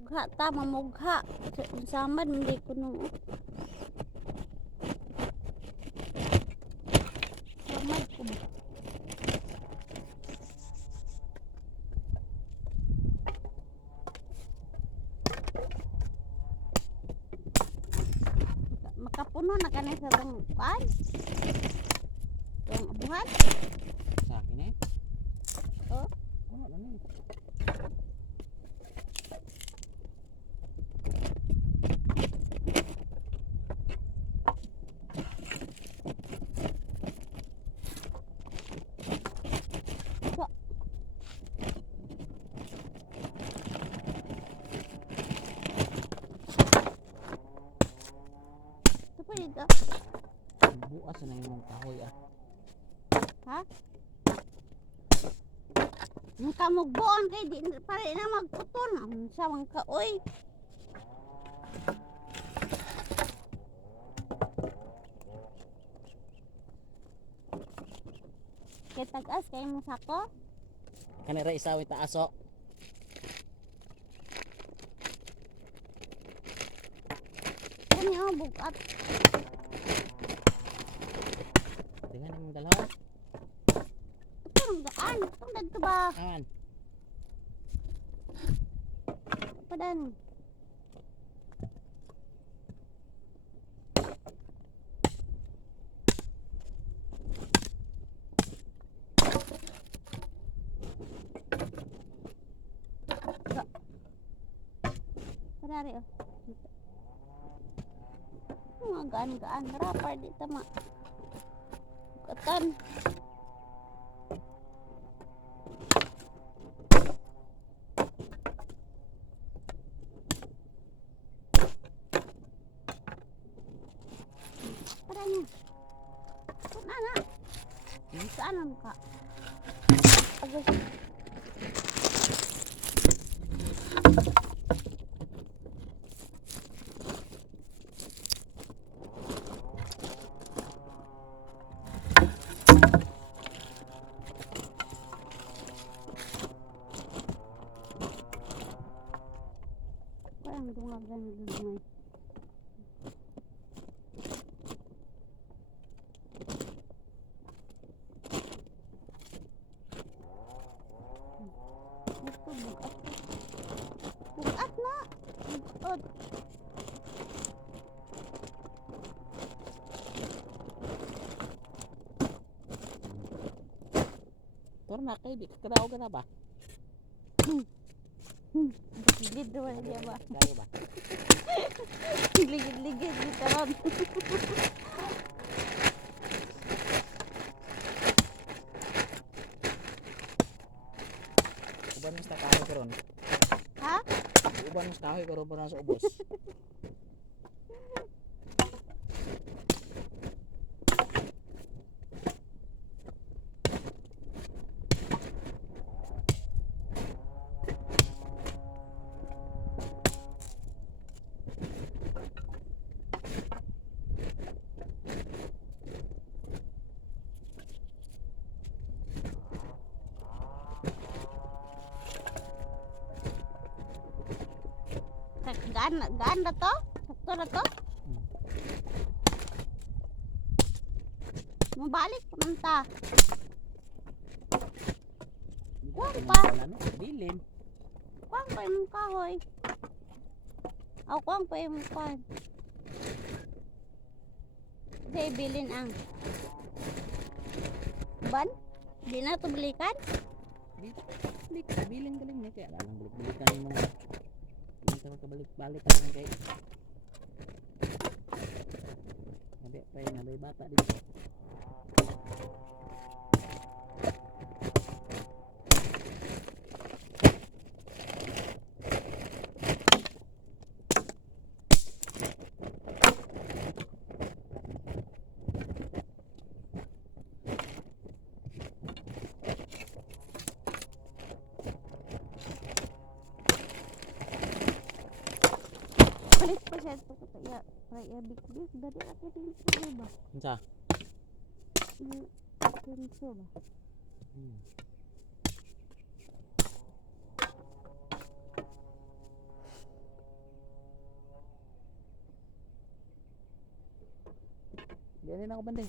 Mugha ta mamugha. Samad hindi ko nung samad ko ba? Makapuno na ka na sa itong kuan? Yung abuhan? Sa akin eh. Oh? Ano na eh. Ito po dito. Bukas na yung kahoy ah. Ha? Yung kamugboon kay di pare na magputol. Ang sawang ka, oy. Kay tagas kay mo sako. Kanira isawi ta aso. Kani oh bukat. Dengan ang dalawa. Ito ang gaan. Itong dagto ba? Aman. Padan. Padari oh. Dito. Mga gaan-gaan. Rapar di tama. Katan. Padani. Kuna na. Saan ang ka? Agos. Parang dungagan na dungay. Ito bugat. Bugat na. Bugat. Torna kay di kadaw ka na ba? Ligid naman niya ba? Kaya ba? Ligid-ligid dito ron. Uban mo sa kahoy ko ron. Ha? Uban mo sa kahoy ko ron sa ubos. Gaan na to? Sakto na to? Mabalik naman ta. Kuwan pa. Dilim. Kuwan pa yung kahoy. Aw, kuwan pa yung kuwan. Kasi bilin ang ban? Di na ito balikan? Biling galing na kaya lang balik-balikan yung mga hindi ka magkabalik-balik ka lang kay nabi pa yung nabay bata dito. Palit pa siya ito ko tayo. Kaya big-big. Dati ako din siya ba? Unsa? Pinso ba? Diyan rin ako bande.